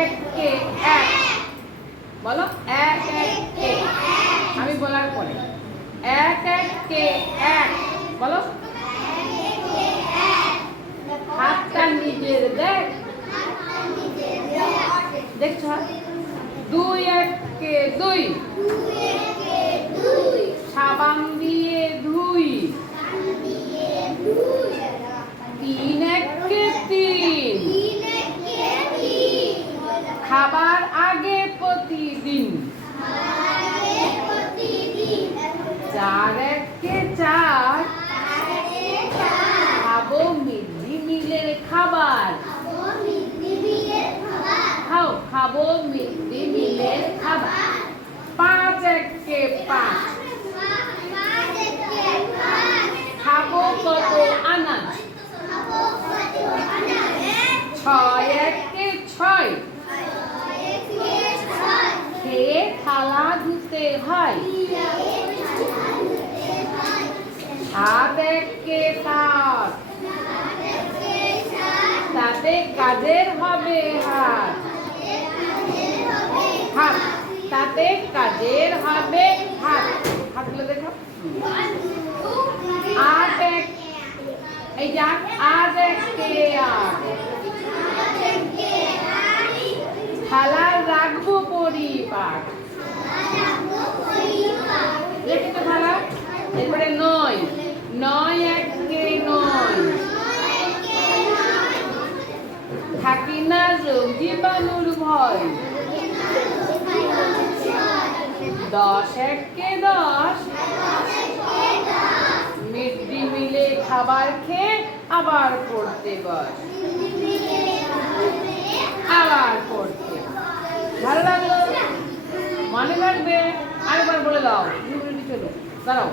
এক কে এক, বলো এক এক কে, আমি বলার পরে এক এক কে এক, বলো হাতটা নিজের দেখ, দেখছ, দুই এক কে দুই, সাবান দিয়ে ধুই, তিন এক কে তিন, খাবার আগে প্রতিদিন, চার এক কে চার, খাবো মিড ডে মিলের খাবার, খাও খাবো মিড ডে মিলের খাবার, পাঁচ এক কে পাঁচ, খাবো কত আনাজ, ছয় এক কে ছয়, খেয়ে থালা ধুতে হয়, সাত এক কে সাত, তাতে কাজের হবে হাত, হাত তাতে কাজের হবে হাত, হাতগুলো দেখো, আট এক, এই যে আট এক কে আট, থালা রাখবো পরিপাক, দেখছো থালা, এরপরে নয়, নয় এক কে নয়, থাকি না রোগ জীবাণুর ভয়, দশ এক কে দশ, মিড ডে মিলে খাবার খেয়ে আবার পড়তে বস, আবার পড়তে, ভালো লাগলো, মনে থাকবে, আরেকবার বলে দাও, চলো দাঁড়াও।